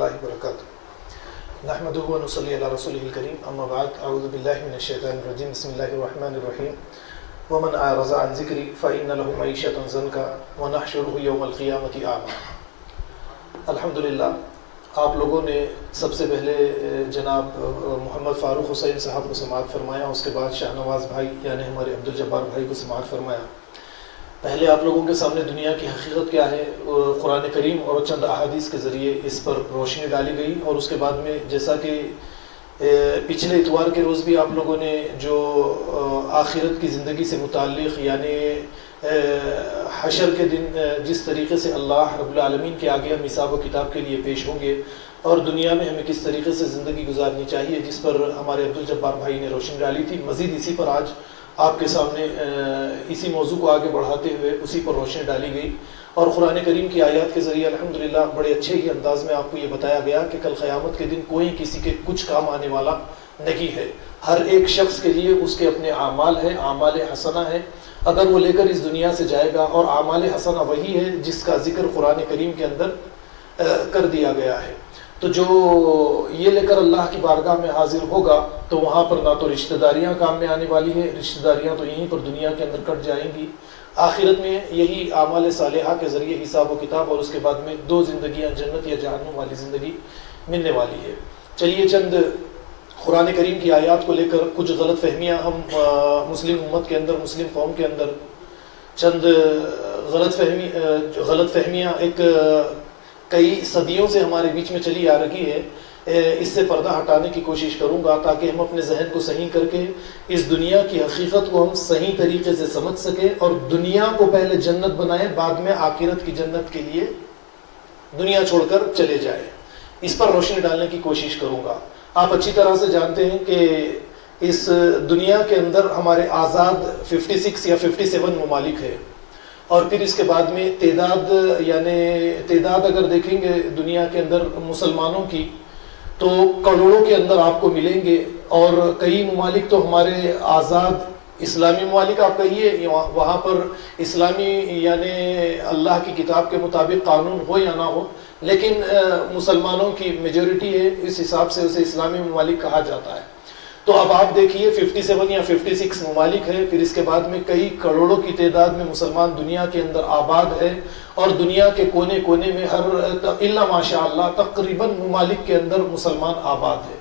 اللہ وبرکاتہ نحمدہ و نصلی علی رسولہ الکریم اما بعد اعوذ باللہ من الشیطان الرجیم بسم اللہ الرحمن الرحیم ومن اعرض عن ذکری فإن له معیشة ضنکا ونحشره یوم القیامة اعمی۔ الحمدللہ آپ لوگوں نے سب سے پہلے جناب محمد فاروق حسین صاحب کو سماعت فرمایا، اس کے بعد شاہ نواز بھائی یعنی ہمارے عبدالجبار بھائی کو سماعت فرمایا۔ پہلے آپ لوگوں کے سامنے دنیا کی حقیقت کیا ہے قرآن کریم اور چند احادیث کے ذریعے اس پر روشنی ڈالی گئی، اور اس کے بعد میں جیسا کہ پچھلے اتوار کے روز بھی آپ لوگوں نے جو آخرت کی زندگی سے متعلق یعنی حشر کے دن جس طریقے سے اللہ رب العالمین کے آگے ہم حساب و کتاب کے لیے پیش ہوں گے اور دنیا میں ہمیں کس طریقے سے زندگی گزارنی چاہیے، جس پر ہمارے عبدالجبار بھائی نے روشنی ڈالی تھی، مزید اسی پر آج آپ کے سامنے اسی موضوع کو آگے بڑھاتے ہوئے اسی پر روشنی ڈالی گئی، اور قرآن کریم کی آیات کے ذریعے الحمدللہ بڑے اچھے ہی انداز میں آپ کو یہ بتایا گیا کہ کل قیامت کے دن کوئی کسی کے کچھ کام آنے والا نہیں ہے۔ ہر ایک شخص کے لیے اس کے اپنے اعمال ہیں، اعمال حسنہ ہے، اگر وہ لے کر اس دنیا سے جائے گا، اور اعمال حسنہ وہی ہے جس کا ذکر قرآن کریم کے اندر کر دیا گیا ہے۔ تو جو یہ لے کر اللہ کی بارگاہ میں حاضر ہوگا تو وہاں پر نہ تو رشتہ داریاں کام میں آنے والی ہیں، رشتہ داریاں تو یہیں پر دنیا کے اندر کٹ جائیں گی، آخرت میں یہی اعمال صالحہ کے ذریعے حساب و کتاب، اور اس کے بعد میں دو زندگیاں جنت یا جہنم والی زندگی ملنے والی ہے۔ چلیے چند قرآن کریم کی آیات کو لے کر کچھ غلط فہمیاں ہم مسلم امت کے اندر، مسلم قوم کے اندر چند غلط فہمیاں ایک کئی صدیوں سے ہمارے بیچ میں چلی آ رہی ہے، اس سے پردہ ہٹانے کی کوشش کروں گا تاکہ ہم اپنے ذہن کو صحیح کر کے اس دنیا کی حقیقت کو ہم صحیح طریقے سے سمجھ سکیں، اور دنیا کو پہلے جنت بنائیں، بعد میں آخرت کی جنت کے لیے دنیا چھوڑ کر چلے جائیں۔ اس پر روشنی ڈالنے کی کوشش کروں گا۔ آپ اچھی طرح سے جانتے ہیں کہ اس دنیا کے اندر ہمارے آزاد 56 یا 57 ممالک ہے، اور پھر اس کے بعد میں تعداد اگر دیکھیں گے دنیا کے اندر مسلمانوں کی تو کروڑوں کے اندر آپ کو ملیں گے، اور کئی ممالک تو ہمارے آزاد اسلامی ممالک آپ کہیے، وہاں پر اسلامی یعنی اللہ کی کتاب کے مطابق قانون ہو یا نہ ہو، لیکن مسلمانوں کی میجورٹی ہے، اس حساب سے اسے اسلامی ممالک کہا جاتا ہے۔ تو اب آپ دیکھیے 57 یا 56 ممالک ہے، پھر اس کے بعد میں کئی کروڑوں کی تعداد میں مسلمان دنیا کے اندر آباد ہے، اور دنیا کے کونے کونے میں ہر الا ماشاء اللہ تقریباً ممالک کے اندر مسلمان آباد ہے،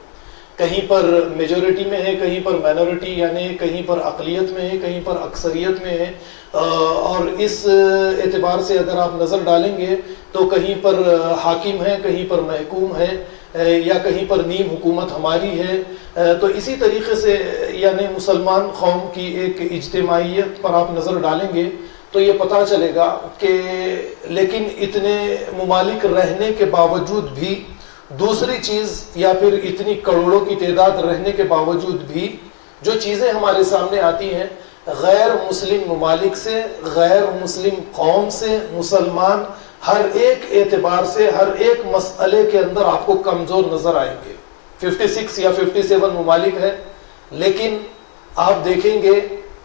کہیں پر میجورٹی میں ہے، کہیں پر مائنورٹی یعنی کہیں پر اقلیت میں ہے، کہیں پر اکثریت میں ہے، اور اس اعتبار سے اگر آپ نظر ڈالیں گے تو کہیں پر حاکم ہے، کہیں پر محکوم ہے، یا کہیں پر نیم حکومت ہماری ہے۔ تو اسی طریقے سے یعنی مسلمان قوم کی ایک اجتماعیت پر آپ نظر ڈالیں گے تو یہ پتہ چلے گا کہ لیکن اتنے ممالک رہنے کے باوجود بھی دوسری چیز، یا پھر اتنی کروڑوں کی تعداد رہنے کے باوجود بھی جو چیزیں ہمارے سامنے آتی ہیں، غیر مسلم ممالک سے، غیر مسلم قوم سے مسلمان ہر ایک اعتبار سے ہر ایک مسئلے کے اندر آپ کو کمزور نظر آئیں گے۔ 56 یا 57 ممالک ہے، لیکن آپ دیکھیں گے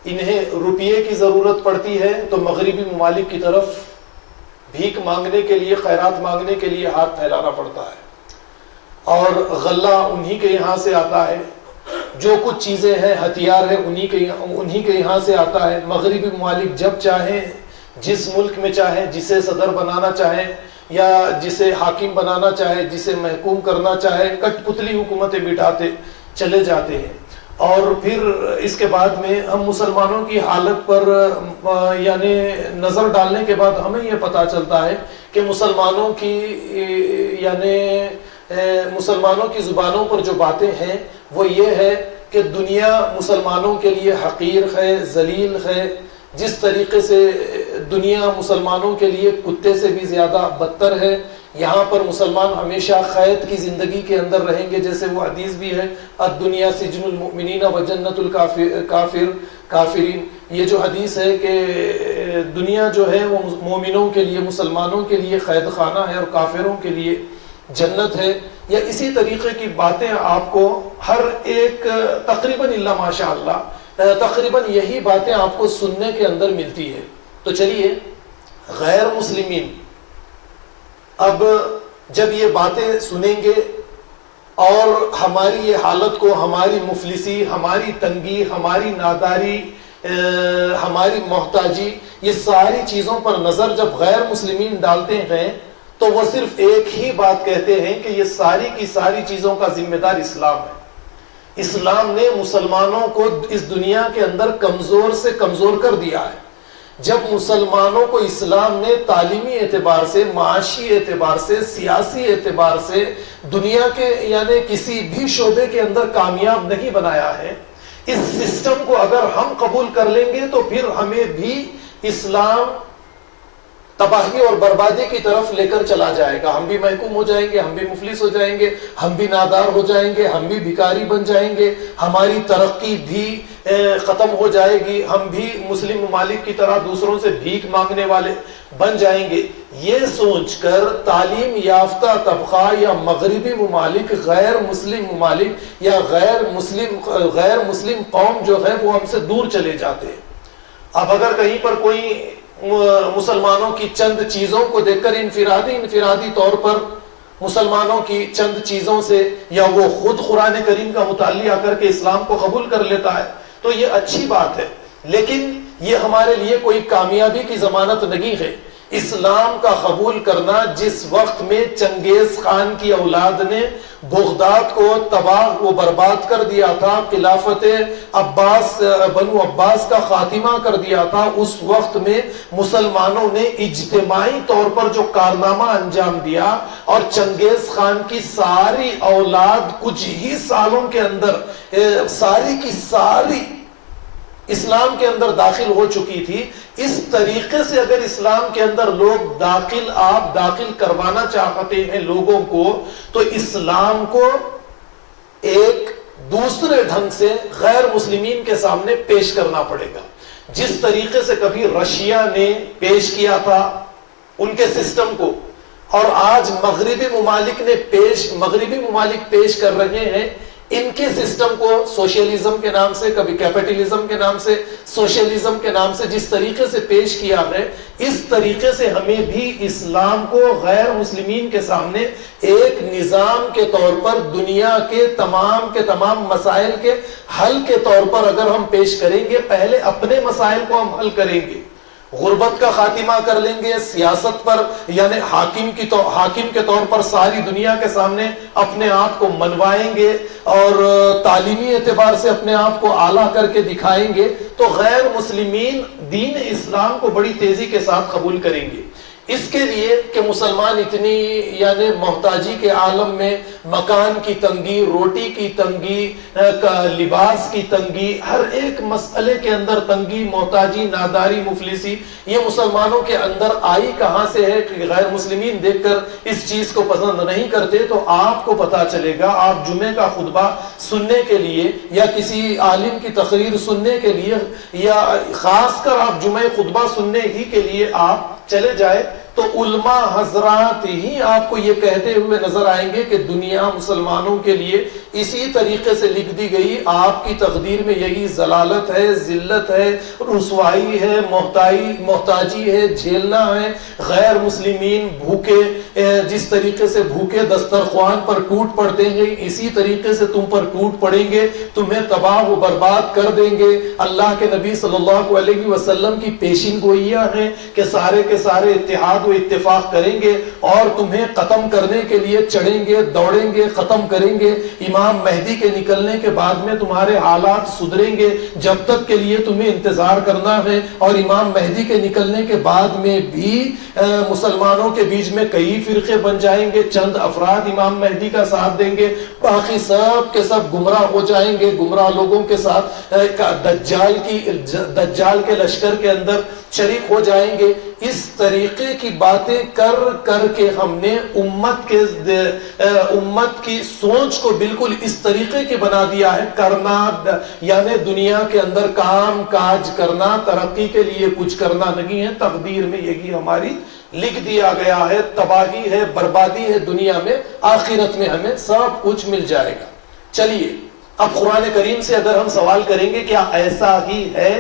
انہیں روپیے کی ضرورت پڑتی ہے تو مغربی ممالک کی طرف بھیک مانگنے کے لیے، خیرات مانگنے کے لیے ہاتھ پھیلانا پڑتا ہے، اور غلہ انہی کے یہاں سے آتا ہے، جو کچھ چیزیں ہیں ہتھیار ہیں انہی کے یہاں سے آتا ہے۔ مغربی ممالک جب چاہیں جس ملک میں چاہیں جسے صدر بنانا چاہیں یا جسے حاکم بنانا چاہے، جسے محکوم کرنا چاہے، کٹ پتلی حکومتیں بٹھاتے چلے جاتے ہیں۔ اور پھر اس کے بعد میں ہم مسلمانوں کی حالت پر یعنی نظر ڈالنے کے بعد ہمیں یہ پتہ چلتا ہے کہ مسلمانوں کی زبانوں پر جو باتیں ہیں وہ یہ ہے کہ دنیا مسلمانوں کے لیے حقیر ہے، ذلیل ہے، جس طریقے سے دنیا مسلمانوں کے لیے کتے سے بھی زیادہ بدتر ہے۔ یہاں پر مسلمان ہمیشہ قید کی زندگی کے اندر رہیں گے، جیسے وہ حدیث بھی ہے الدنیا سجن المؤمنین و جنت الکافرین۔ یہ جو حدیث ہے کہ دنیا جو ہے وہ مومنوں کے لیے، مسلمانوں کے لیے قید خانہ ہے، اور کافروں کے لیے جنت ہے، یا اسی طریقے کی باتیں آپ کو ہر ایک تقریباً الا ماشاء اللہ تقریباً یہی باتیں آپ کو سننے کے اندر ملتی ہے۔ تو چلیے غیر مسلمین اب جب یہ باتیں سنیں گے اور ہماری یہ حالت کو، ہماری مفلسی، ہماری تنگی، ہماری ناداری، ہماری محتاجی، یہ ساری چیزوں پر نظر جب غیر مسلمین ڈالتے ہیں تو وہ صرف ایک ہی بات کہتے ہیں کہ یہ ساری کی ساری چیزوں کا ذمہ دار اسلام ہے۔ اسلام نے مسلمانوں کو اس دنیا کے اندر کمزور سے کمزور کر دیا ہے۔ جب مسلمانوں کو اسلام نے تعلیمی اعتبار سے، معاشی اعتبار سے، سیاسی اعتبار سے دنیا کے یعنی کسی بھی شعبے کے اندر کامیاب نہیں بنایا ہے، اس سسٹم کو اگر ہم قبول کر لیں گے تو پھر ہمیں بھی اسلام تباہی اور بربادی کی طرف لے کر چلا جائے گا۔ ہم بھی محکوم ہو جائیں گے، ہم بھی مفلس ہو جائیں گے، ہم بھی نادار ہو جائیں گے، ہم بھی بھکاری بن جائیں گے، ہماری ترقی بھی ختم ہو جائے گی، ہم بھی مسلم ممالک کی طرح دوسروں سے بھیک مانگنے والے بن جائیں گے۔ یہ سوچ کر تعلیم یافتہ طبقہ یا مغربی ممالک، غیر مسلم ممالک یا غیر مسلم قوم جو ہے وہ ہم سے دور چلے جاتے ہیں۔ اب اگر کہیں پر کوئی مسلمانوں کی چند چیزوں کو دیکھ کر انفرادی طور پر مسلمانوں کی چند چیزوں سے، یا وہ خود قرآن کریم کا مطالعہ کر کے اسلام کو قبول کر لیتا ہے تو یہ اچھی بات ہے، لیکن یہ ہمارے لیے کوئی کامیابی کی ضمانت نہیں ہے۔ اسلام کا قبول کرنا جس وقت میں چنگیز خان کی اولاد نے بغداد کو تباہ و برباد کر دیا تھا، خلافت عباس بنو عباس کا خاتمہ کر دیا تھا، اس وقت میں مسلمانوں نے اجتماعی طور پر جو کارنامہ انجام دیا اور چنگیز خان کی ساری اولاد کچھ ہی سالوں کے اندر ساری کی ساری اسلام کے اندر داخل ہو چکی تھی۔ اس طریقے سے اگر اسلام کے اندر لوگ آپ داخل کروانا چاہتے ہیں لوگوں کو، تو اسلام کو ایک دوسرے ڈھنگ سے غیر مسلمین کے سامنے پیش کرنا پڑے گا، جس طریقے سے کبھی رشیا نے پیش کیا تھا ان کے سسٹم کو، اور آج مغربی ممالک پیش کر رہے ہیں ان کے سسٹم کو، سوشیلزم کے نام سے، کبھی کیپٹلزم کے نام سے، سوشیلزم کے نام سے جس طریقے سے پیش کیا ہے، اس طریقے سے ہمیں بھی اسلام کو غیر مسلمین کے سامنے ایک نظام کے طور پر، دنیا کے تمام مسائل کے حل کے طور پر اگر ہم پیش کریں گے، پہلے اپنے مسائل کو ہم حل کریں گے، غربت کا خاتمہ کر لیں گے، سیاست پر یعنی حاکم کے طور پر ساری دنیا کے سامنے اپنے آپ کو منوائیں گے، اور تعلیمی اعتبار سے اپنے آپ کو اعلیٰ کر کے دکھائیں گے، تو غیر مسلمین دین اسلام کو بڑی تیزی کے ساتھ قبول کریں گے۔ اس کے لیے کہ مسلمان اتنی یعنی محتاجی کے عالم میں مکان کی تنگی، روٹی کی تنگی، لباس کی تنگی، ہر ایک مسئلے کے اندر تنگی، محتاجی، ناداری، مفلسی، یہ مسلمانوں کے اندر آئی کہاں سے ہے کہ غیر مسلمین دیکھ کر اس چیز کو پسند نہیں کرتے۔ تو آپ کو پتا چلے گا، آپ جمعے کا خطبہ سننے کے لیے یا کسی عالم کی تقریر سننے کے لیے، یا خاص کر آپ جمعہ خطبہ سننے ہی کے لیے آپ چلے جائے، تو علماء حضرات ہی آپ کو یہ کہتے ہوئے نظر آئیں گے کہ دنیا مسلمانوں کے لیے اسی طریقے سے لکھ دی گئی، آپ کی تقدیر میں یہی ضلالت ہے، ذلت ہے، رسوائی ہے، محتاجی ہے، جھیلنا ہے۔ غیر مسلمین بھوکے جس طریقے سے بھوکے دسترخوان پر ٹوٹ پڑتے ہیں، اسی طریقے سے تم پر ٹوٹ پڑیں گے، تمہیں تباہ و برباد کر دیں گے۔ اللہ کے نبی صلی اللہ علیہ وسلم کی پیشین گوئیاں ہیں کہ سارے کے سارے اتحاد و اتفاق کریں گے اور تمہیں ختم کرنے کے لیے چڑھیں گے، دوڑیں گے، ختم کریں گے۔ امام مہدی کے نکلنے کے بعد میں تمہارے حالات سدھریں گے، جب تک کے لیے تمہیں انتظار کرنا ہے۔ اور امام مہدی کے نکلنے کے بعد میں بھی مسلمانوں کے بیچ میں کئی فرقے بن جائیں گے، چند افراد امام مہدی کا ساتھ دیں گے، باقی سب کے سب گمراہ ہو جائیں گے، گمراہ لوگوں کے ساتھ دجال کے لشکر کے اندر شریک ہو جائیں گے۔ اس طریقے کی باتیں کر کر کے ہم نے امت کی سوچ کو بالکل اس طریقے کی بنا دیا ہے، کرنا یعنی دنیا کے اندر کام کاج کرنا، ترقی کے لیے کچھ کرنا نہیں ہے، تقدیر میں یہی ہماری لکھ دیا گیا ہے، تباہی ہے، بربادی ہے دنیا میں، آخرت میں ہمیں سب کچھ مل جائے گا۔ چلیے اب قرآن کریم سے اگر ہم سوال کریں گے کیا ایسا ہی ہے؟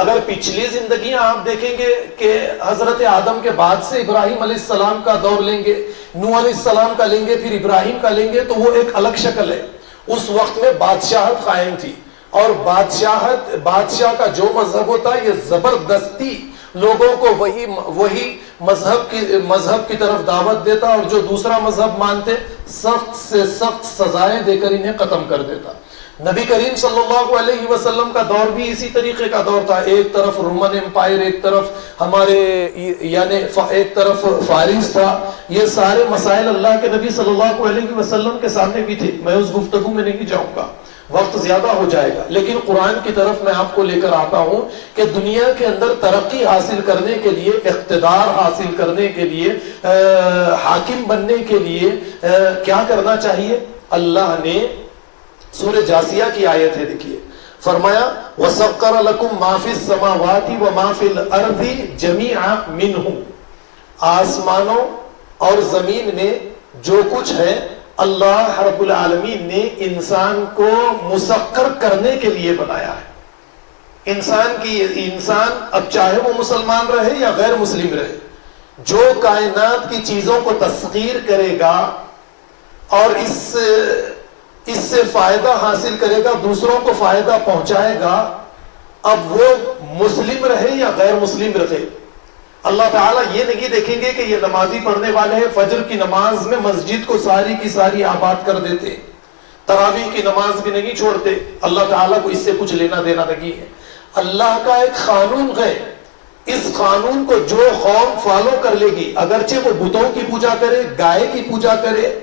اگر پچھلی زندگیاں آپ دیکھیں گے کہ حضرت آدم کے بعد سے ابراہیم علیہ السلام کا دور لیں گے، نوح علیہ السلام کا لیں گے، پھر ابراہیم کا لیں گے، تو وہ ایک الگ شکل ہے. اس وقت میں بادشاہت قائم تھی، اور بادشاہ کا جو مذہب ہوتا ہے یہ زبردستی لوگوں کو وہی مذہب کی طرف دعوت دیتا، اور جو دوسرا مذہب مانتے سخت سے سخت سزائیں دے کر انہیں ختم کر دیتا. نبی کریم صلی اللہ علیہ وسلم کا دور بھی اسی طریقے کا دور تھا. ایک طرف رومن امپائر، ایک طرف ہمارے یعنی ایک طرف فارس تھا. یہ سارے مسائل اللہ کے نبی صلی اللہ علیہ وسلم کے سامنے بھی تھے. میں اس گفتگو میں نہیں جاؤں گا، وقت زیادہ ہو جائے گا، لیکن قرآن کی طرف میں آپ کو لے کر آتا ہوں کہ دنیا کے اندر ترقی حاصل کرنے کے لیے، اقتدار حاصل کرنے کے لیے، حاکم بننے کے لیے کیا کرنا چاہیے. اللہ نے سورہ جاسیہ کی آیت ہے، دیکھیے، فرمایا وَسَخَّرَ لَكُم مَّا فِي السَّمَاوَاتِ وَمَا فِي الْأَرْضِ جَمِيعًا مِّنْهُ. آسمانوں اور زمین میں جو کچھ ہے اللہ رب العالمین نے انسان کو مسخر کرنے کے لیے بنایا ہے. انسان اب چاہے وہ مسلمان رہے یا غیر مسلم رہے، جو کائنات کی چیزوں کو تسخیر کرے گا اور اس سے فائدہ حاصل کرے گا، دوسروں کو فائدہ پہنچائے گا، اب وہ مسلم رہے یا غیر مسلم رہے. اللہ تعالیٰ یہ نہیں دیکھیں گے کہ یہ نمازی پڑھنے والے ہیں، فجر کی نماز میں مسجد کو ساری کی ساری آباد کر دیتے، تراویح کی نماز بھی نہیں چھوڑتے. اللہ تعالیٰ کو اس سے کچھ لینا دینا نہیں ہے. اللہ کا ایک قانون ہے، اس قانون کو جو قوم فالو کر لے گی، اگرچہ وہ بتوں کی پوجا کرے، گائے کی پوجا کرے،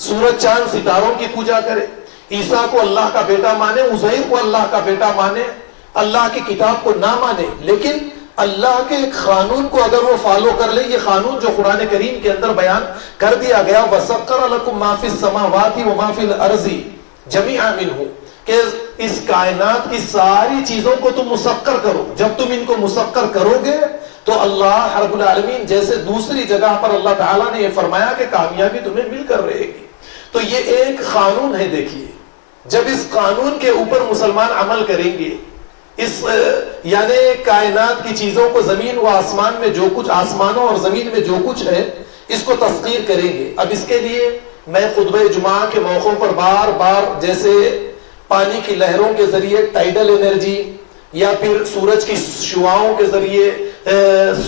سورج چاند ستاروں کی پوجا کرے، عیسیٰ کو اللہ کا بیٹا مانے، عزیر کو اللہ کا بیٹا مانے، اللہ کی کتاب کو نہ مانے، لیکن اللہ کے قانون کو اگر وہ فالو کر لے، یہ قانون جو قرآن کریم کے اندر بیان کر دیا گیا وَسَخَّرَ لَكُم مَّا فِي السَّمَاوَاتِ وَمَا فِي الْأَرْضِ جَمِيعًا مِّنْهُ، کہ اس کائنات کی ساری چیزوں کو تم مسخر کرو. جب تم ان کو مسخر کرو گے تو اللہ رب العالمین، جیسے دوسری جگہ پر اللہ تعالیٰ نے یہ فرمایا کہ کامیابی تمہیں مل کر رہے گی، تو یہ ایک قانون ہے. دیکھیے، جب اس قانون کے اوپر مسلمان عمل کریں گے، اس یعنی کائنات کی چیزوں کو، زمین و آسمان میں جو کچھ، آسمانوں اور زمین میں جو کچھ ہے، اس کو تسخیر کریں گے. اب اس کے لیے میں خطبہ جمعہ کے موقعوں پر بار بار، جیسے پانی کی لہروں کے ذریعے ٹائیڈل انرجی، یا پھر سورج کی شعاؤں کے ذریعے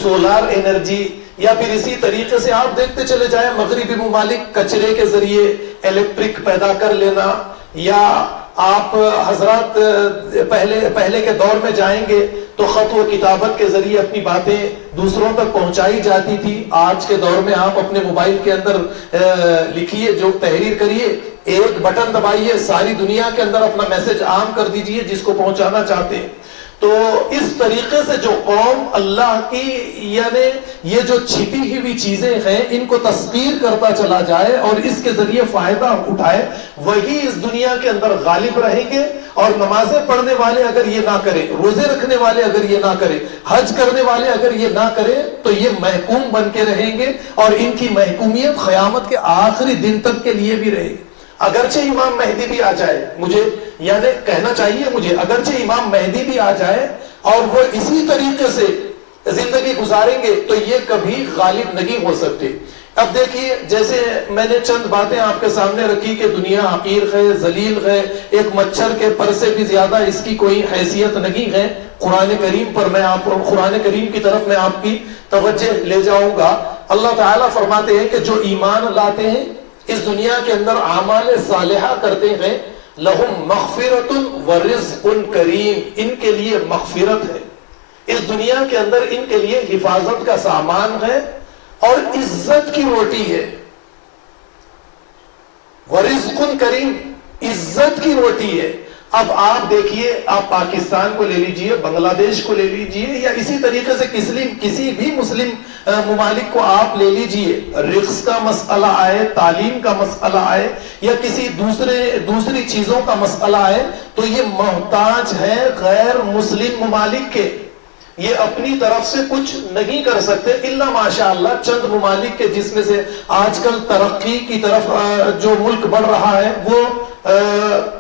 سولار انرجی، یا پھر اسی طریقے سے آپ دیکھتے چلے جائیں مغربی ممالک کچرے کے ذریعے الیکٹرک پیدا کر لینا، یا آپ حضرات پہلے کے دور میں جائیں گے تو خط و کتابت کے ذریعے اپنی باتیں دوسروں تک پہنچائی جاتی تھی. آج کے دور میں آپ اپنے موبائل کے اندر لکھیے، جو تحریر کریے، ایک بٹن دبائیے، ساری دنیا کے اندر اپنا میسج عام کر دیجئے جس کو پہنچانا چاہتے ہیں. تو اس طریقے سے جو قوم اللہ کی یعنی یہ جو چھپی ہوئی چیزیں ہیں ان کو تسخیر کرتا چلا جائے اور اس کے ذریعے فائدہ اٹھائے، وہی اس دنیا کے اندر غالب رہیں گے. اور نمازیں پڑھنے والے اگر یہ نہ کرے، روزے رکھنے والے اگر یہ نہ کرے، حج کرنے والے اگر یہ نہ کرے، تو یہ محکوم بن کے رہیں گے، اور ان کی محکومیت قیامت کے آخری دن تک کے لیے بھی رہے گی. اگرچہ امام مہدی بھی آ جائے، مجھے یعنی کہنا چاہیے مجھے، اگرچہ امام مہدی بھی آ جائے اور وہ اسی طریقے سے زندگی گزاریں گے، تو یہ کبھی غالب نہیں ہو سکتے. اب دیکھیے، جیسے میں نے چند باتیں آپ کے سامنے رکھی کہ دنیا حقیر ہے، ذلیل ہے، ایک مچھر کے پر سے بھی زیادہ اس کی کوئی حیثیت نہیں ہے. قرآن کریم پر قرآن کریم کی طرف میں آپ کی توجہ لے جاؤں گا. اللہ تعالیٰ فرماتے ہیں کہ جو ایمان لاتے ہیں، اس دنیا کے اندر اعمال صالحہ کرتے ہیں، لہم مغفرۃ ورزق کریم، ان کے لیے مغفرت ہے، اس دنیا کے اندر ان کے لیے حفاظت کا سامان ہے اور عزت کی روٹی ہے. ورزق کریم، عزت کی روٹی ہے. اب آپ دیکھیے، آپ پاکستان کو لے لیجئے، بنگلہ دیش کو لے لیجئے، یا اسی طریقے سے کسی بھی مسلم ممالک کو آپ لے لیجئے، رزق کا مسئلہ آئے، تعلیم کا مسئلہ آئے، یا کسی دوسری چیزوں کا مسئلہ آئے، تو یہ محتاج ہے غیر مسلم ممالک کے. یہ اپنی طرف سے کچھ نہیں کر سکتے الا ماشاءاللہ چند ممالک کے، جس میں سے آج کل ترقی کی طرف جو ملک بڑھ رہا ہے وہ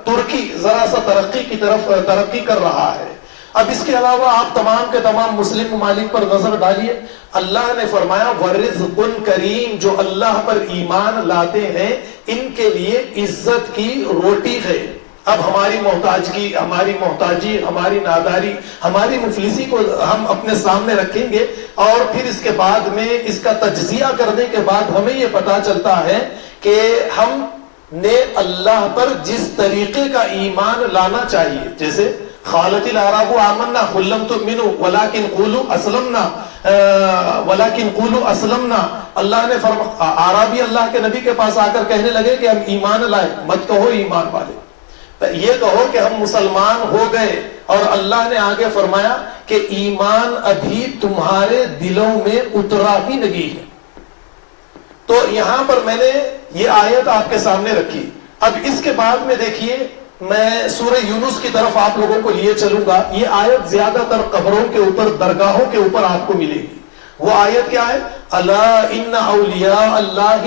ترکی ذرا سا ترقی کی طرف ترقی کر رہا ہے. اب اس کے علاوہ آپ تمام کے تمام مسلم ممالک پر نظر ڈالیے، اللہ نے فرمایا وَرِزْقٌ کریم، جو اللہ پر ایمان لاتے ہیں ان کے لیے عزت کی روٹی ہے۔ اب ہماری محتاجگی، ہماری محتاجی، ہماری ناداری، ہماری مفلسی کو ہم اپنے سامنے رکھیں گے، اور پھر اس کے بعد میں اس کا تجزیہ کرنے کے بعد ہمیں یہ پتا چلتا ہے کہ ہم نے اللہ پر جس طریقے کا ایمان لانا چاہیے، جیسے قالت الاعراب آمنا قل لم تؤمنوا ولكن قولوا اسلمنا ولكن قولوا اسلمنا، اللہ نے فرمایا، اعرابی اللہ کے نبی کے پاس آ کر کہنے لگے کہ ہم ایمان لائے، مت کہو ایمان والے، یہ کہو کہ ہم مسلمان ہو گئے، اور اللہ نے آگے فرمایا کہ ایمان ابھی تمہارے دلوں میں اترا ہی نہیں ہے۔ تو یہاں پر میں نے یہ آیت آپ کے سامنے رکھی۔ اب اس کے بعد میں دیکھیے، میں سورہ یونس کی طرف آپ لوگوں کو لیے چلوں گا۔ یہ آیت زیادہ تر قبروں کے اوپر، درگاہوں کے اوپر آپ کو ملے گی۔ وہ آیت کیا ہے؟ الا ان اولیاء اللہ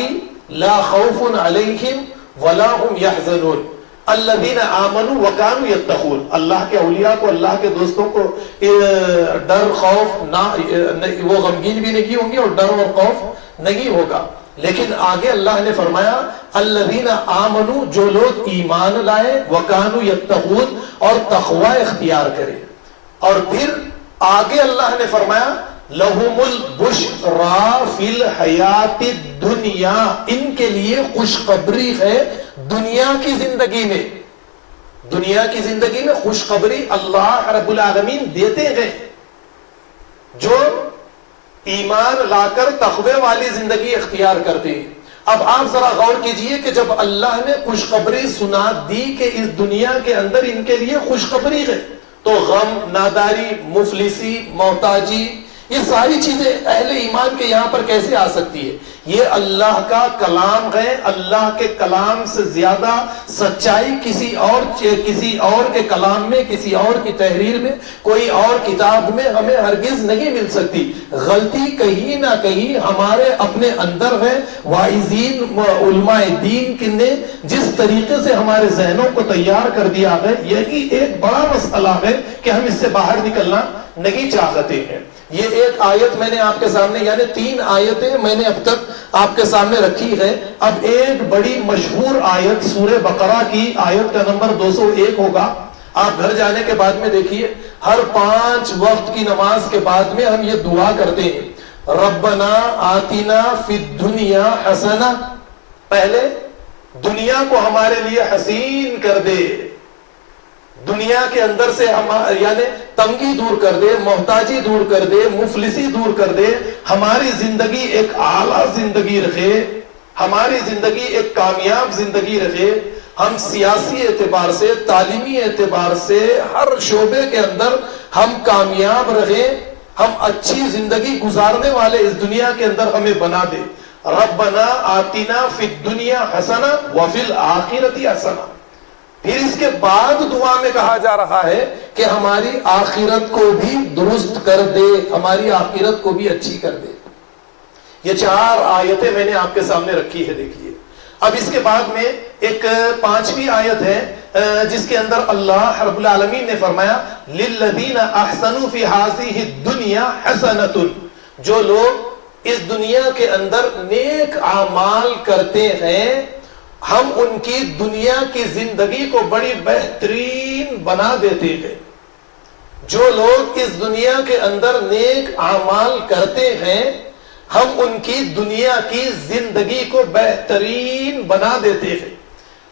لا خوف علیہم ولا هم يحزنون الذین آمنوا وکانوا یتقون۔ اللہ کے اولیاء کو، اللہ کے دوستوں کو ڈر، خوف نہ، وہ غمگین بھی نہیں ہوں گے اور ڈر اور خوف نہیں ہوگا۔ لیکن آگے اللہ نے فرمایا الذین آمنوا، جو لوگ ایمان لائے، وکانوا یتقون، اور تقوی اختیار کرے، اور پھر آگے اللہ نے فرمایا لہم البشریٰ فی الحیات الدنیا، ان کے لیے خوشخبری ہے دنیا کی زندگی میں۔ دنیا کی زندگی میں خوشخبری اللہ رب العالمین دیتے ہیں، جو ایمان لا کر تقوی والی زندگی اختیار کرتے ہیں۔ اب آپ ذرا غور کیجئے کہ جب اللہ نے خوشخبری سنا دی کہ اس دنیا کے اندر ان کے لیے خوشخبری ہے، تو غم، ناداری، مفلسی، محتاجی، یہ ساری چیزیں اہل ایمان کے یہاں پر کیسے آ سکتی ہے؟ یہ اللہ کا کلام ہے۔ اللہ کے کلام سے زیادہ سچائی کسی اور کے کلام میں، کسی اور کی تحریر میں، کوئی اور کتاب میں ہمیں ہرگز نہیں مل سکتی۔ غلطی کہیں نہ کہیں ہمارے اپنے اندر ہے۔ واعظین، علماء دین نے جس طریقے سے ہمارے ذہنوں کو تیار کر دیا ہے، یہی ایک بڑا مسئلہ ہے کہ ہم اس سے باہر نکلنا نہیں چاہتے ہیں۔ یہ ایک آیت میں نے آپ کے سامنے، یعنی 3 آیتیں میں نے اب تک آپ کے سامنے رکھی ہے۔ اب ایک بڑی مشہور آیت سورہ بقرہ کی آیت کا نمبر 201 ہوگا۔ آپ گھر جانے کے بعد میں دیکھیے، ہر 5 وقت کی نماز کے بعد میں ہم یہ دعا کرتے ہیں، ربنا آتنا فی الدنیا حسنہ، پہلے دنیا کو ہمارے لیے حسین کر دے، دنیا کے اندر سے ہم یعنی تنگی دور کر دے، محتاجی دور کر دے، مفلسی دور کر دے، ہماری زندگی ایک اعلیٰ زندگی رکھے، ہماری زندگی ایک کامیاب زندگی رکھے، ہم سیاسی اعتبار سے، تعلیمی اعتبار سے، ہر شعبے کے اندر ہم کامیاب رہیں، ہم اچھی زندگی گزارنے والے اس دنیا کے اندر ہمیں بنا دے۔ ربنا آتنا فی الدنیا حسنہ وفی الآخرۃ حسنہ۔ پھر اس کے بعد دعا میں کہا جا رہا ہے کہ ہماری آخرت کو بھی درست کر دے، ہماری آخرت کو بھی اچھی کر دے۔ یہ 4 آیتیں میں نے آپ کے سامنے رکھی ہے، دیکھیے۔ اب اس کے بعد میں ایک 5ویں آیت ہے جس کے اندر اللہ رب العالمین نے فرمایا للذین احسنوا فی ہذہ الدنیا حسنۃ، جو لوگ اس دنیا کے اندر نیک اعمال کرتے ہیں، ہم ان کی دنیا کی زندگی کو بڑی بہترین بنا دیتے ہیں۔ جو لوگ اس دنیا کے اندر نیک اعمال کرتے ہیں، ہم ان کی دنیا کی زندگی کو بہترین بنا دیتے ہیں۔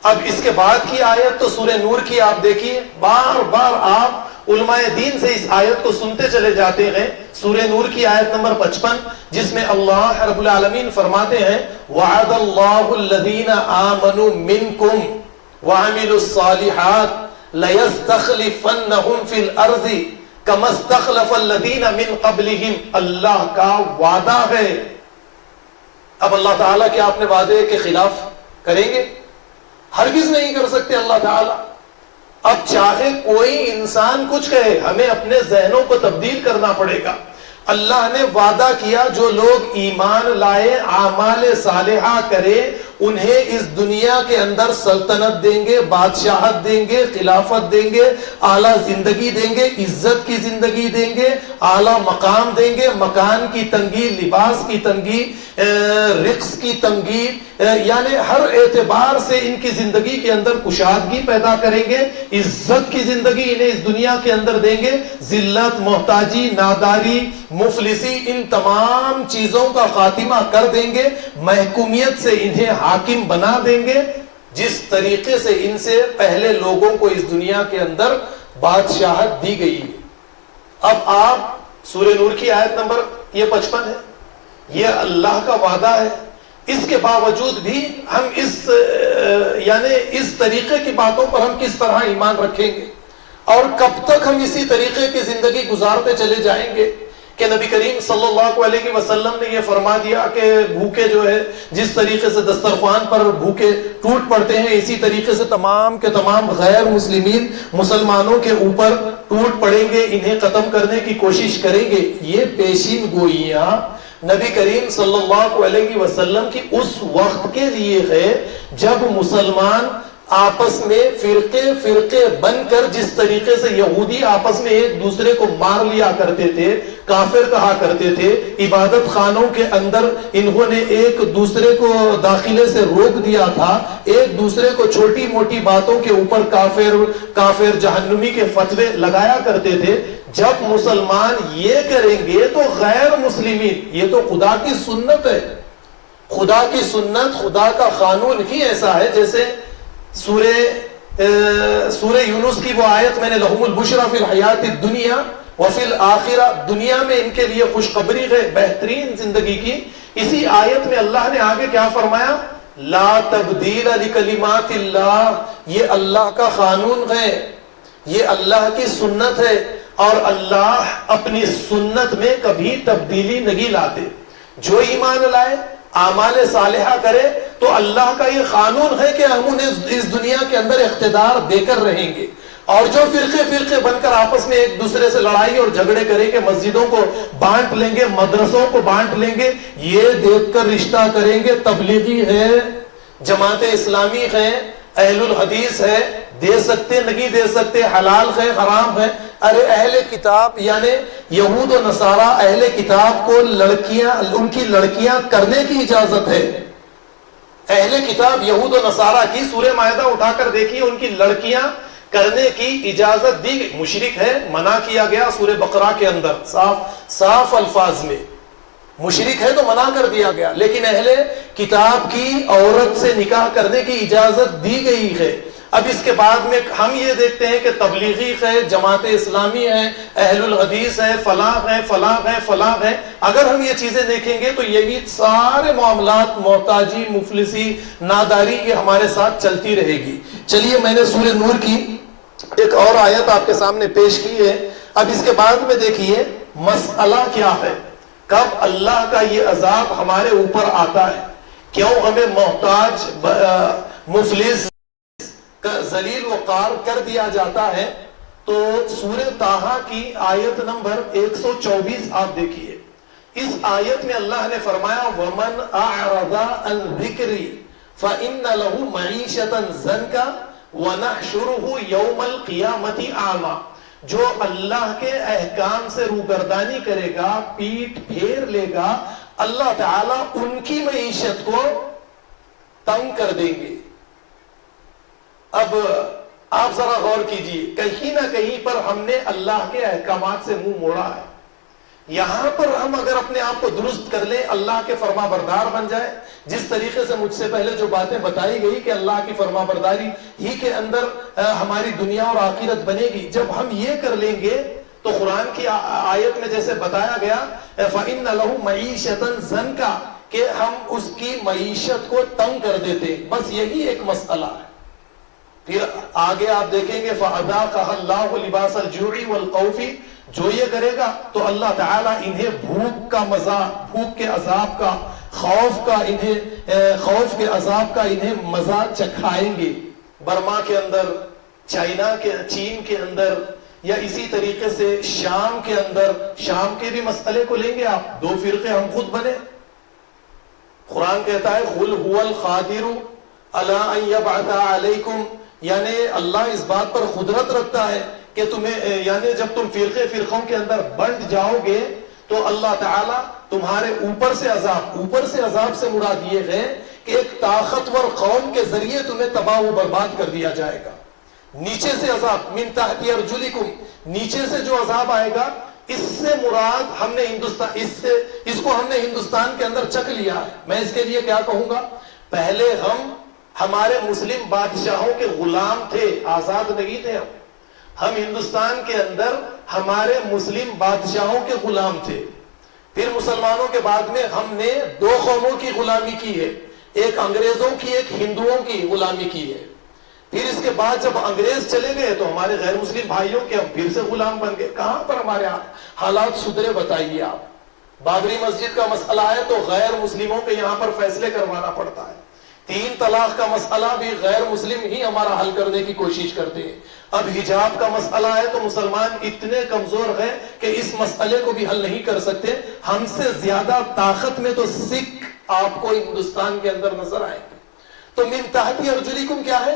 اب اس کے بعد کی آیت تو سورہ نور کی آپ دیکھیے، بار بار آپ علماء دین سے اس آیت کو سنتے چلے جاتے ہیں۔ سورہ نور کی آیت نمبر 55 جس میں اللہ رب العالمین فرماتے ہیں وعد اللہ الذین آمنوا منکم وعملوا الصالحات لیستخلفنہم فی الارض کما استخلف الذین من قبلہم۔ اللہ کا وعدہ ہے۔ اب اللہ تعالیٰ کیا اپنے وعدے کے خلاف کریں گے؟ ہرگز نہیں کر سکتے اللہ تعالیٰ۔ اب چاہے کوئی انسان کچھ کہے، ہمیں اپنے ذہنوں کو تبدیل کرنا پڑے گا۔ اللہ نے وعدہ کیا جو لوگ ایمان لائے، اعمال صالحہ کرے، انہیں اس دنیا کے اندر سلطنت دیں گے، بادشاہت دیں گے، خلافت دیں گے، اعلیٰ زندگی دیں گے، عزت کی زندگی دیں گے، اعلیٰ مقام دیں گے، مکان کی تنگی، لباس کی تنگی، رزق کی تنگی، یعنی ہر اعتبار سے ان کی زندگی کے اندر کشادگی پیدا کریں گے، عزت کی زندگی انہیں اس دنیا کے اندر دیں گے، ذلت، محتاجی، ناداری، مفلسی، ان تمام چیزوں کا خاتمہ کر دیں گے، محکومیت سے انہیں حاکم بنا دیں گے، جس طریقے سے ان سے پہلے لوگوں کو اس دنیا کے اندر بادشاہت دی گئی ہے۔ اب آپ سورہ نور کی آیت نمبر یہ 55 ہے، یہ اللہ کا وعدہ ہے، اس کے باوجود بھی ہم یعنی اس طریقے کی باتوں پر ہم کس طرح ایمان رکھیں گے، اور کب تک ہم اسی طریقے کی زندگی گزارتے چلے جائیں گے کہ نبی کریم صلی اللہ علیہ وسلم نے یہ فرما دیا کہ بھوکے جو ہے جس طریقے سے دسترخوان پر بھوکے ٹوٹ پڑتے ہیں، اسی طریقے سے تمام کے تمام غیر مسلمین مسلمانوں کے اوپر ٹوٹ پڑیں گے، انہیں ختم کرنے کی کوشش کریں گے۔ یہ پیشین گوئیاں نبی کریم صلی اللہ علیہ وسلم کی اس وقت کے لیے ہے جب مسلمان آپس میں فرقے بن کر جس طریقے سے یہودی آپس میں ایک دوسرے کو مار لیا کرتے تھے، کافر کہا کرتے تھے، عبادت خانوں کے اندر انہوں نے ایک دوسرے کو داخلے سے روک دیا تھا، ایک دوسرے کو چھوٹی موٹی باتوں کے اوپر کافر جہنمی کے فتوے لگایا کرتے تھے۔ جب مسلمان یہ کریں گے تو غیر مسلمین، یہ تو خدا کی سنت ہے، خدا کی سنت، خدا کا قانون ہی ایسا ہے، جیسے سورہ یونس کی وہ آیت میں نے لہم البشرا فی الحیات الدنیا وفی الآخرہ، دنیا میں ان کے لیے خوشخبری ہے بہترین زندگی کی، اسی آیت میں اللہ نے آگے کیا فرمایا؟ لا تبدیل لکلمات اللہ، یہ اللہ کا قانون ہے، یہ اللہ کی سنت ہے، اور اللہ اپنی سنت میں کبھی تبدیلی نہیں لاتے۔ جو ایمان لائے، اعمال صالحہ کرے، تو اللہ کا یہ قانون ہے کہ ہم انہیں اس دنیا کے اندر اقتدار دے کر رہیں گے، اور جو فرقے بن کر آپس میں ایک دوسرے سے لڑائی اور جھگڑے کریں گے، مسجدوں کو بانٹ لیں گے، مدرسوں کو بانٹ لیں گے، یہ دیکھ کر رشتہ کریں گے تبلیغی ہے، جماعت اسلامی ہے، اہل الحدیث ہے، دے سکتے نہیں دے سکتے، حلال ہے حرام ہے۔ ارے اہل کتاب یعنی یہود و نصارہ، اہل کتاب کو ان کی لڑکیاں کرنے کی اجازت ہے، اہل کتاب یہود و نصارہ کی سورہ مائدہ اٹھا کر دیکھیے، ان کی لڑکیاں کرنے کی اجازت دی گئی، مشرک ہے، منع کیا گیا سورہ بقرہ کے اندر صاف الفاظ میں، مشرک ہے تو منع کر دیا گیا، لیکن اہل کتاب کی عورت سے نکاح کرنے کی اجازت دی گئی ہے۔ اب اس کے بعد میں ہم یہ دیکھتے ہیں کہ تبلیغی ہے، جماعت اسلامی ہے، اہل الحدیث ہے، فلاں ہے، فلاں ہے، فلاں ہے۔ اگر ہم یہ چیزیں دیکھیں گے تو یہی سارے معاملات، محتاجی، مفلسی، ناداری، یہ ہمارے ساتھ چلتی رہے گی۔ چلیے میں نے سورہ نور کی ایک اور آیت آپ کے سامنے پیش کی ہے۔ اب اس کے بعد میں دیکھیے مسئلہ کیا ہے، کب اللہ کا یہ عذاب ہمارے اوپر آتا ہے، کیوں ہمیں محتاج، مفلس، ذلیل وقار کر دیا جاتا ہے۔ تو سورہ طٰہٰ کی آیت نمبر 124 آپ دیکھیے، اس آیت میں اللہ نے فرمایا وَمَنْ أَعْرَضَ عَنْ ذِكْرِي فَإِنَّ لَهُ مَعِيشَةً ضَنْكَ وَنَحْشُرُهُ يَوْمَ الْقِيَامَةِ أَعْمَى، جو اللہ کے احکام سے روگردانی کرے گا، پیٹ پھیر لے گا، اللہ تعالیٰ ان کی معیشت کو تنگ کر دیں گے۔ اب آپ ذرا غور کیجئے، کہیں نہ کہیں پر ہم نے اللہ کے احکامات سے منہ موڑا ہے۔ یہاں پر ہم اگر اپنے آپ کو درست کر لیں، اللہ کے فرما بردار بن جائے، جس طریقے سے مجھ سے پہلے جو باتیں بتائی گئی کہ اللہ کی فرما برداری ہی کے اندر ہماری دنیا اور آخرت بنے گی، جب ہم یہ کر لیں گے تو قرآن کی آیت میں جیسے بتایا گیا فَإِنَّ لَهُ مَعِيشَةً ضَنْكَ، کہ ہم اس کی معیشت کو تنگ کر دیتے، بس یہی ایک مسئلہ ہے۔ پھر آگے آپ دیکھیں گے فَأَذَاقَهَا اللَّهُ لِبَاسَ الْجُوعِ وَالْخَوْفِ، جو یہ کرے گا تو اللہ تعالیٰ انہیں بھوک کا مزہ، بھوک کے عذاب کا، خوف کے عذاب کا انہیں مزہ چکھائیں گے۔ برما کے اندر، چین کے اندر، یا اسی طریقے سے شام کے اندر، شام کے بھی مسئلے کو لیں گے آپ، دو فرقے ہم خود بنے، قرآن کہتا ہے قُلْ هُوَ الْقَادِرُ عَلَىٰ أَن يَبْعَثَ عَلَيْكُمْ، یعنی اللہ اس بات پر قدرت رکھتا ہے کہ تمہیں، یعنی جب تم فرقوں کے اندر بنٹ جاؤ گے تو اللہ تعالیٰ تمہارے اوپر سے عذاب سے مراد یہ ہے کہ ایک طاقتور قوم کے ذریعے تمہیں تباہ و برباد کر دیا جائے گا. نیچے سے عذاب، من تحت ارجلکم، نیچے سے جو عذاب آئے گا، اس سے مراد ہم نے اس کو ہم نے ہندوستان کے اندر چک لیا ہے. میں اس کے لیے کیا کہوں گا، پہلے ہم ہمارے مسلم بادشاہوں کے غلام تھے، آزاد نہیں تھے. ہم ہندوستان کے اندر ہمارے مسلم بادشاہوں کے غلام تھے. پھر مسلمانوں کے بعد میں ہم نے دو قوموں کی غلامی کی ہے، ایک انگریزوں کی، ایک ہندوؤں کی غلامی کی ہے. پھر اس کے بعد جب انگریز چلے گئے تو ہمارے غیر مسلم بھائیوں کے ہم پھر سے غلام بن گئے. کہاں پر ہمارے حالات سدھرے بتائیے آپ. بابری مسجد کا مسئلہ ہے تو غیر مسلموں کے یہاں پر فیصلے کروانا پڑتا ہے. 3 طلاق کا مسئلہ بھی غیر مسلم ہی ہمارا حل کرنے کی کوشش کرتے ہیں. اب حجاب کا مسئلہ ہے تو مسلمان اتنے کمزور ہیں کہ اس مسئلے کو بھی حل نہیں کر سکتے. ہم سے زیادہ طاقت میں تو سکھ آپ کو ہندوستان کے اندر نظر آئیں گے. تو من تحت ارجلکم کیا ہے،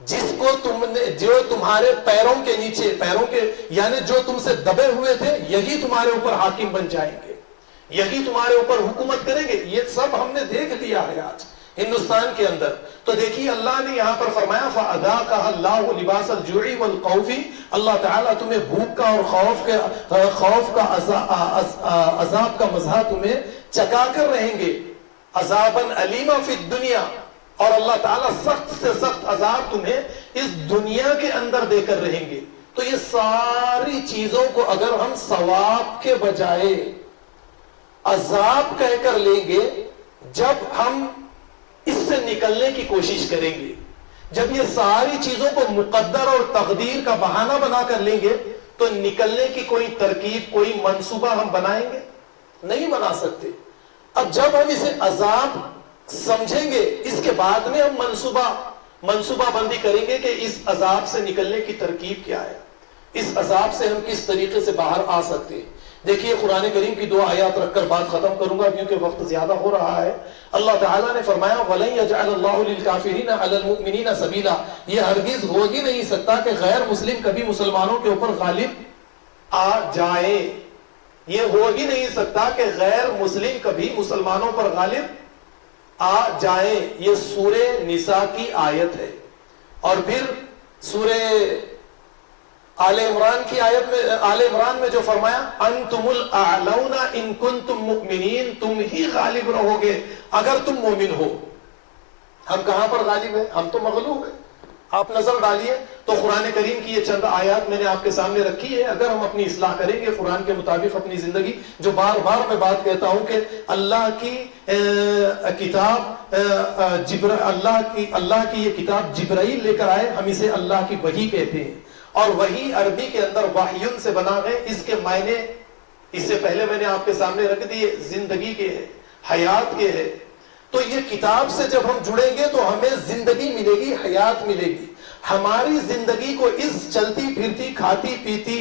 جس کو تم نے، جو تمہارے پیروں کے نیچے، پیروں کے یعنی جو تم سے دبے ہوئے تھے، یہی تمہارے اوپر حاکم بن جائیں گے، یہی تمہارے اوپر حکومت کریں گے. یہ سب ہم نے دیکھ لیا ہے آج ہندوستان کے اندر. تو دیکھیے اللہ نے یہاں پر فرمایا فَأَذَاقَهَا اللَّهُ لِبَاسَ الْجُوعِ وَالْخَوْفِ، اللہ تعالیٰ تمہیں بھوک کا اور خوف کا عذاب کا مزہ تمہیں چکا کر رہیں گے. عذابًا علیما فی الدنیا، اور اللہ تعالیٰ سخت سے سخت عذاب تمہیں اس دنیا کے اندر دے کر رہیں گے. تو یہ ساری چیزوں کو اگر ہم ثواب کے بجائے عذاب کہہ کر لیں گے، جب ہم اس سے نکلنے کی کوشش کریں گے، جب یہ ساری چیزوں کو مقدر اور تقدیر کا بہانہ بنا کر لیں گے، تو نکلنے کی کوئی ترکیب، کوئی منصوبہ ہم بنائیں گے؟ نہیں بنا سکتے. اب جب ہم اسے عذاب سمجھیں گے، اس کے بعد میں ہم منصوبہ بندی کریں گے کہ اس عذاب سے نکلنے کی ترکیب کیا ہے، اس عذاب سے ہم کس طریقے سے باہر آ سکتے ہیں. دیکھیے قرآن کریم کی 2 آیات رکھ کر بات ختم کروں گا کیونکہ وقت زیادہ ہو رہا ہے. اللہ تعالیٰ نے فرمایا وَلَن يَجْعَلَ اللَّهُ لِلْكَافِرِينَ عَلَى الْمُؤْمِنِينَ سَبِيلًا، یہ ہرگز ہو ہی نہیں سکتا کہ غیر مسلم کبھی مسلمانوں کے اوپر غالب آ جائے. یہ ہو ہی نہیں سکتا کہ غیر مسلم کبھی مسلمانوں پر غالب آ جائے. یہ سورہ نساء کی آیت ہے. اور پھر سورہ آل عمران کی آیت میں، آل عمران میں جو فرمایا انتم الاعلون ان کنتم مؤمنین، تم ہی غالب رہو گے اگر تم مومن ہو. ہم کہاں پر غالب ہیں؟ ہم تو مغلوب ہیں. آپ نظر ڈالیے تو قرآن کریم کی یہ چند آیات میں نے آپ کے سامنے رکھی ہے. اگر ہم اپنی اصلاح کریں گے، قرآن کے مطابق اپنی زندگی، جو بار بار میں بات کہتا ہوں کہ اللہ کی کتاب، اللہ کی یہ کتاب جبرائیل لے کر آئے، ہم اسے اللہ کی وحی کہتے ہیں. اور وہی عربی کے اندر وحیون سے بنا ہے. اس کے معنی اس سے پہلے میں نے آپ کے سامنے رکھ دیے، زندگی کے ہے، حیات کے ہے. تو یہ کتاب سے جب ہم جڑیں گے تو ہمیں زندگی ملے گی، حیات ملے گی. ہماری زندگی کو، اس چلتی پھرتی کھاتی پیتی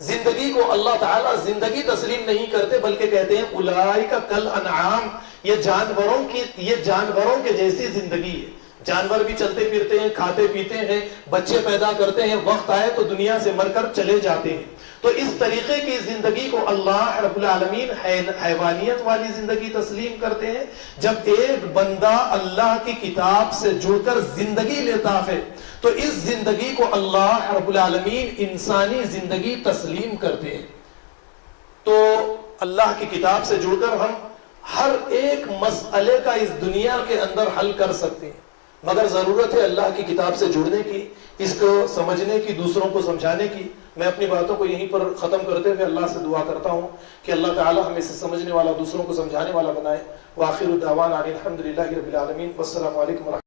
زندگی کو اللہ تعالیٰ زندگی تسلیم نہیں کرتے، بلکہ کہتے ہیں اولئک کالانعام، یہ جانوروں کے جیسی زندگی ہے. جانور بھی چلتے پھرتے ہیں، کھاتے پیتے ہیں، بچے پیدا کرتے ہیں، وقت آئے تو دنیا سے مر کر چلے جاتے ہیں. تو اس طریقے کی زندگی کو اللہ رب العالمین حیوانیت والی زندگی تسلیم کرتے ہیں. جب ایک بندہ اللہ کی کتاب سے جڑ کر زندگی لیتا ہے تو اس زندگی کو اللہ رب العالمین انسانی زندگی تسلیم کرتے ہیں. تو اللہ کی کتاب سے جڑ کر ہم ہر ایک مسئلے کا اس دنیا کے اندر حل کر سکتے ہیں، مگر ضرورت ہے اللہ کی کتاب سے جڑنے کی، اس کو سمجھنے کی، دوسروں کو سمجھانے کی. میں اپنی باتوں کو یہیں پر ختم کرتے ہوئے اللہ سے دعا کرتا ہوں کہ اللہ تعالی ہمیں سے سمجھنے والا، دوسروں کو سمجھانے والا بنائے. وآخر دعوانا الحمدللہ رب العالمین. والسلام علیکم ورحمۃ اللہ.